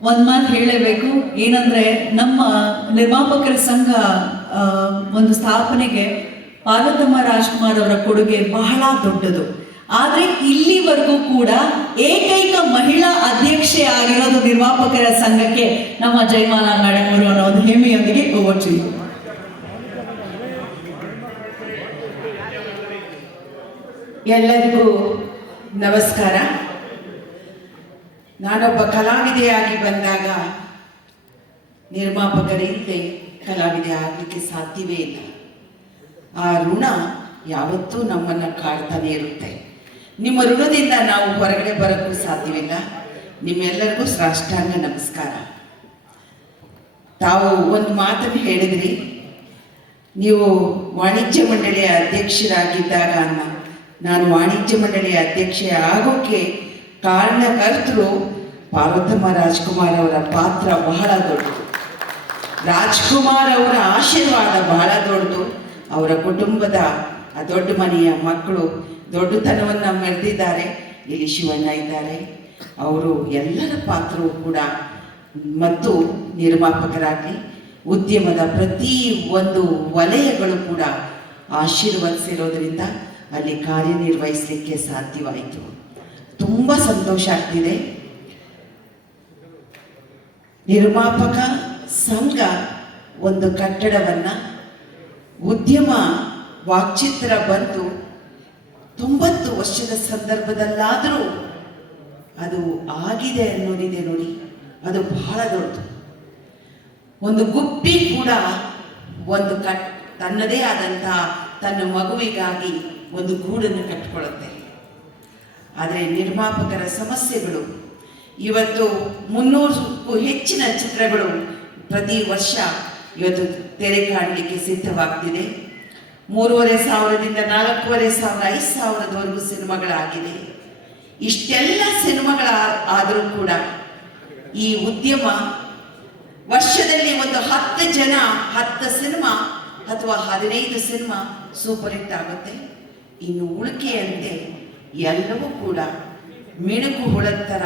ಒಂದ್ ಮಾತು ಹೇಳಲೇಬೇಕು ಏನಂದ್ರೆ, ನಮ್ಮ ನಿರ್ಮಾಪಕರ ಸಂಘ ಒಂದು ಸ್ಥಾಪನೆಗೆ ಪಾರ್ವತಮ್ಮ ರಾಜ್ಕುಮಾರ್ ಅವರ ಕೊಡುಗೆ ಬಹಳ ದೊಡ್ಡದು. ಆದ್ರೆ ಇಲ್ಲಿವರೆಗೂ ಕೂಡ ಏಕೈಕ ಮಹಿಳಾ ಅಧ್ಯಕ್ಷೆ ಆಗಿರೋದು ನಿರ್ಮಾಪಕರ ಸಂಘಕ್ಕೆ ನಮ್ಮ ಜಯಮಾನ ನಡೆಮೂರು ಅನ್ನೋ ಒಂದು ಹೆಮ್ಮೆಯೊಂದಿಗೆ ಎಲ್ಲರಿಗೂ ನಮಸ್ಕಾರ. ನಾನೊಬ್ಬ ಕಲಾವಿದೆಯಾಗಿ ಬಂದಾಗ ನಿರ್ಮಾಪಕರಿಲ್ಲದೆ ಕಲಾವಿದೆ ಆಗಲಿಕ್ಕೆ ಸಾಧ್ಯವೇ ಇಲ್ಲ. ಆ ಋಣ ಯಾವತ್ತೂ ನಮ್ಮನ್ನು ಕಾಡ್ತಾನೆ ಇರುತ್ತೆ. ನಿಮ್ಮ ಋಣದಿಂದ ನಾವು ಹೊರಗಡೆ ಬರೋಕ್ಕೂ ಸಾಧ್ಯವಿಲ್ಲ. ನಿಮ್ಮೆಲ್ಲರಿಗೂ ಸಾಷ್ಟಾಂಗ ನಮಸ್ಕಾರ. ತಾವು ಒಂದು ಮಾತನ್ನು ಹೇಳಿದ್ರಿ, ನೀವು ವಾಣಿಜ್ಯ ಮಂಡಳಿಯ ಅಧ್ಯಕ್ಷರಾಗಿದ್ದಾಗ ನಾನು ವಾಣಿಜ್ಯ ಮಂಡಳಿಯ ಅಧ್ಯಕ್ಷೆ ಆಗೋಕ್ಕೆ ಕಾರಣಕರ್ತರು ಪಾರ್ವತಮ್ಮ ರಾಜ್ಕುಮಾರ್ ಅವರ ಪಾತ್ರ ಬಹಳ ದೊಡ್ಡದು. ರಾಜ್ಕುಮಾರ್ ಅವರ ಆಶೀರ್ವಾದ ಬಹಳ ದೊಡ್ಡದು. ಅವರ ಕುಟುಂಬದ ಆ ದೊಡ್ಡ ಮನೆಯ ಮಕ್ಕಳು ದೊಡ್ಡತನವನ್ನು ಮೆರೆದಿದ್ದಾರೆ. ಇಲ್ಲಿ ಶಿವಣ್ಣ ಇದ್ದಾರೆ. ಅವರು ಎಲ್ಲರ ಪಾತ್ರವೂ ಕೂಡ ಮತ್ತು ನಿರ್ಮಾಪಕರಾಗಿ ಉದ್ಯಮದ ಪ್ರತಿ ಒಂದು ವಲಯಗಳು ಕೂಡ ಆಶೀರ್ವದಿಸಿರೋದ್ರಿಂದ ಅಲ್ಲಿ ಕಾರ್ಯನಿರ್ವಹಿಸಲಿಕ್ಕೆ ಸಾಧ್ಯವಾಯಿತು. ತುಂಬ ಸಂತೋಷ ಆಗ್ತಿದೆ. ನಿರ್ಮಾಪಕ ಸಂಘ ಒಂದು ಕಟ್ಟಡವನ್ನು ಉದ್ಯಮ ವಾಕ್ಚಿತ್ರ ಬಂದು ತೊಂಬತ್ತು ವರ್ಷದ ಸಂದರ್ಭದಲ್ಲಾದರೂ ಅದು ಆಗಿದೆ ಅನ್ನೋದಿದೆ ನೋಡಿ. ಅದು ಬಹಳ ದೊಡ್ಡದು. ಒಂದು ಗುಪ್ಪಿ ಕೂಡ ಒಂದು ಕಟ್ ತನ್ನದೇ ಆದಂತಹ ತನ್ನ ಮಗುವಿಗಾಗಿ ಒಂದು ಗೂಡನ್ನು ಕಟ್ಟಿಕೊಳ್ಳುತ್ತೆ ಆದರೆ ನಿರ್ಮಾಪಕರ ಸಮಸ್ಯೆಗಳು. ಇವತ್ತು ಮುನ್ನೂರಕ್ಕೂ ಹೆಚ್ಚಿನ ಚಿತ್ರಗಳು ಪ್ರತಿ ವರ್ಷ ಇವತ್ತು ತೆರೆ ಕಾಣಲಿಕ್ಕೆ ಸಿದ್ಧವಾಗ್ತಿದೆ. ಮೂರುವರೆ ಸಾವಿರದಿಂದ ನಾಲ್ಕೂವರೆ ಸಾವಿರ, ಐದು ಸಾವಿರದವರೆಗೂ ಸಿನಿಮಾಗಳಾಗಿದೆ. ಇಷ್ಟೆಲ್ಲ ಸಿನಿಮಾಗಳ ಆದರೂ ಕೂಡ ಈ ಉದ್ಯಮ ವರ್ಷದಲ್ಲಿ ಒಂದು ಹತ್ತು ಜನ, ಹತ್ತು ಸಿನಿಮಾ ಅಥವಾ ಹದಿನೈದು ಸಿನಿಮಾ ಸೂಪರ್ ಹಿಟ್ ಆಗುತ್ತೆ. ಇನ್ನು ಉಳಿಕೆಯಂತೆ ಎಲ್ಲವೂ ಕೂಡ ಮಿಣುಕು ಹುಳದ ಥರ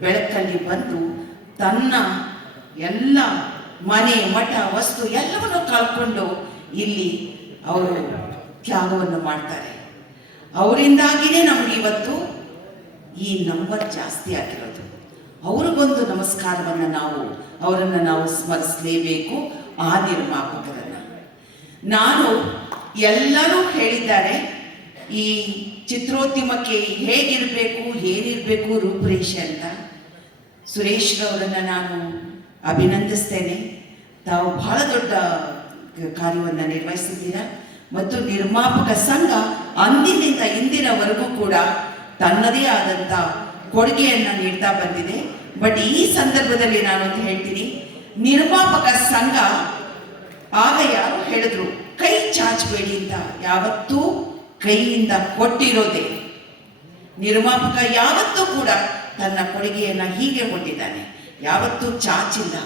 ಬೆಳಕಲ್ಲಿ ಬಂದು ತನ್ನ ಎಲ್ಲ ಮನೆ, ಮಠ, ವಸ್ತು ಎಲ್ಲವನ್ನು ಕಳ್ಕೊಂಡು ಇಲ್ಲಿ ಅವರು ತ್ಯಾಗವನ್ನು ಮಾಡ್ತಾರೆ. ಅವರಿಂದಾಗಿಯೇ ನಮ್ಗೆ ಇವತ್ತು ಈ ನಂಬರ್ ಜಾಸ್ತಿ ಆಗಿರೋದು. ಅವ್ರಿಗೊಂದು ನಮಸ್ಕಾರವನ್ನು ನಾವು, ಅವರನ್ನು ನಾವು ಸ್ಮರಿಸಲೇಬೇಕು ಆ ನಿರ್ಮಾಪಕರನ್ನು. ನಾನು ಎಲ್ಲರೂ ಹೇಳಿದ್ದಾರೆ ಈ ಚಿತ್ರೋದ್ಯಮಕ್ಕೆ ಹೇಗಿರಬೇಕು, ಏನಿರಬೇಕು ರೂಪುರೇಷೆ ಅಂತ ಸುರೇಶ್ ಅವರನ್ನು ನಾನು ಅಭಿನಂದಿಸ್ತೇನೆ. ತಾವು ಬಹಳ ದೊಡ್ಡ ಕಾರ್ಯವನ್ನು ನಿರ್ವಹಿಸಿದ್ದೀರಾ? ಮತ್ತು ನಿರ್ಮಾಪಕ ಸಂಘ ಅಂದಿನಿಂದ ಇಂದಿನವರೆಗೂ ಕೂಡ ತನ್ನದೇ ಆದಂಥ ಕೊಡುಗೆಯನ್ನು ನೀಡ್ತಾ ಬಂದಿದೆ. ಬಟ್ ಈ ಸಂದರ್ಭದಲ್ಲಿ ನಾನು ಅಂತ ಹೇಳ್ತೀನಿ. ನಿರ್ಮಾಪಕ ಸಂಘ, ಆಗ ಯಾರು ಹೇಳಿದ್ರು, ಕೈ ಚಾಚಬೇಡಿ ಅಂತ. ಯಾವತ್ತೂ ಕೈಯಿಂದ ಕೊಟ್ಟಿರೋದೇ. ನಿರ್ಮಾಪಕ ಯಾವತ್ತೂ ಕೂಡ ತನ್ನ ಕೊಡುಗೆಯನ್ನು ಹೀಗೆ ಕೊಟ್ಟಿದ್ದಾನೆ ಯಾವತ್ತೂ ಚಾಚಿಲ್ಲ.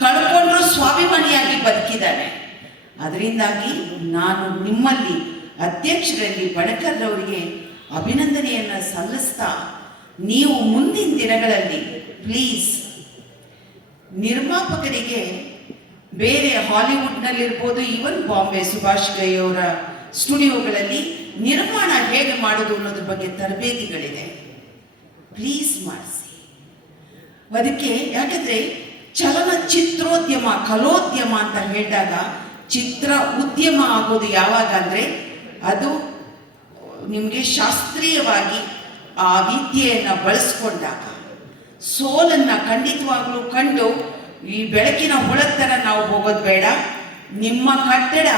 ಕಳ್ಕೊಂಡ್ರು ಸ್ವಾಭಿಮಾನಿಯಾಗಿ ಬದುಕಿದ್ದಾನೆ. ಅದರಿಂದಾಗಿ ನಾನು ನಿಮ್ಮಲ್ಲಿ ಅಧ್ಯಕ್ಷರಲ್ಲಿ ಬಣಕರ್ರವರಿಗೆ ಅಭಿನಂದನೆಯನ್ನು ಸಲ್ಲಿಸ್ತಾ ನೀವು ಮುಂದಿನ ದಿನಗಳಲ್ಲಿ ಪ್ಲೀಸ್ ನಿರ್ಮಾಪಕರಿಗೆ ಬೇರೆ ಹಾಲಿವುಡ್ನಲ್ಲಿರ್ಬೋದು ಈವನ್ ಬಾಂಬೆ ಸುಭಾಷ್ ಗೈ ಅವರ ಸ್ಟುಡಿಯೋಗಳಲ್ಲಿ ನಿರ್ಮಾಣ ಹೇಗೆ ಮಾಡೋದು ಅನ್ನೋದ್ರ ಬಗ್ಗೆ ತರಬೇತಿಗಳಿದೆ. ಪ್ಲೀಸ್ ಮಾಡಿಸಿ ಅದಕ್ಕೆ ಯಾಕಂದ್ರೆ ಚಲನಚಿತ್ರೋದ್ಯಮ, ಕಲೋದ್ಯಮ ಅಂತ ಹೇಳಿದಾಗ ಚಿತ್ರ ಉದ್ಯಮ ಆಗೋದು ಯಾವಾಗ ಅಂದರೆ ಅದು ನಿಮಗೆ ಶಾಸ್ತ್ರೀಯವಾಗಿ ಆ ವಿದ್ಯೆಯನ್ನು ಬಳಸ್ಕೊಂಡಾಗ. ಸೋಲನ್ನು ಖಂಡಿತವಾಗ್ಲೂ ಕಂಡು ಈ ಬೆಳಕಿನ ಹೊಳತ್ತರ ನಾವು ಹೋಗೋದು ಬೇಡ. ನಿಮ್ಮ ಕಟ್ಟಡ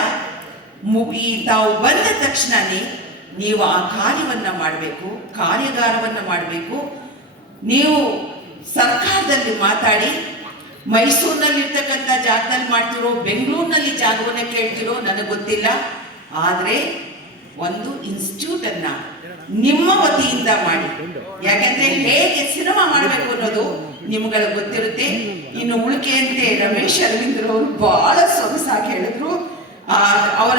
ಮು- ಈ ತಾವು ಬಂದ ತಕ್ಷಣನೇ ನೀವು ಆ ಕಾರ್ಯವನ್ನು ಮಾಡಬೇಕು, ಕಾರ್ಯಾಗಾರವನ್ನು ಮಾಡಬೇಕು. ನೀವು ಸರ್ಕಾರದಲ್ಲಿ ಮಾತಾಡಿ, ಮೈಸೂರಿನಲ್ಲಿರ್ತಕ್ಕಂಥ ಜಾಗದಲ್ಲಿ ಮಾಡ್ತಿರೋ, ಬೆಂಗಳೂರಿನಲ್ಲಿ ಜಾಗವನ್ನು ಕೇಳ್ತಿರೋ ನನಗೆ ಗೊತ್ತಿಲ್ಲ. ಆದರೆ ಒಂದು ಇನ್ಸ್ಟಿಟ್ಯೂಟ್ ಅನ್ನ ನಿಮ್ಮ ವತಿಯಿಂದ ಮಾಡಿ. ಯಾಕಂದ್ರೆ ಹೇಗೆ ಸಿನಿಮಾ ಮಾಡಬೇಕು ಅನ್ನೋದು ನಿಮ್ಗಳು ಗೊತ್ತಿರುತ್ತೆ. ಇನ್ನು ಉಳಿಕೆಯಂತೆ ರಮೇಶ್ ಅರವಿಂದ್ರ ಬಹಳ ಸೊಗಸಾಗಿ ಹೇಳಿದ್ರು. ಅವರ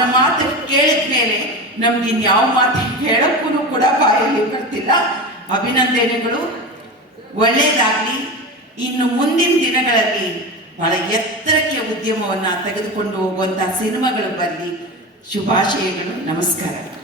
ಕೇಳಿದ ಮೇಲೆ ನಮ್ಗೆ ಇನ್ಯಾವ ಮಾತು ಹೇಳಕ್ಕೂ ಕೂಡ ಬಾಯಲ್ಲಿ ಬರ್ತಿಲ್ಲ. ಅಭಿನಂದನೆಗಳು. ಒಳ್ಳೆಯದಾಗಲಿ ಇನ್ನು ಮುಂದಿನ ದಿನಗಳಲ್ಲಿ ಬಹಳ ಎತ್ತರಕ್ಕೆ ಉದ್ಯಮವನ್ನು ತೆಗೆದುಕೊಂಡು ಹೋಗುವಂಥ ಸಿನಿಮಾಗಳು ಬರಲಿ. ಶುಭಾಶಯಗಳು. ನಮಸ್ಕಾರ.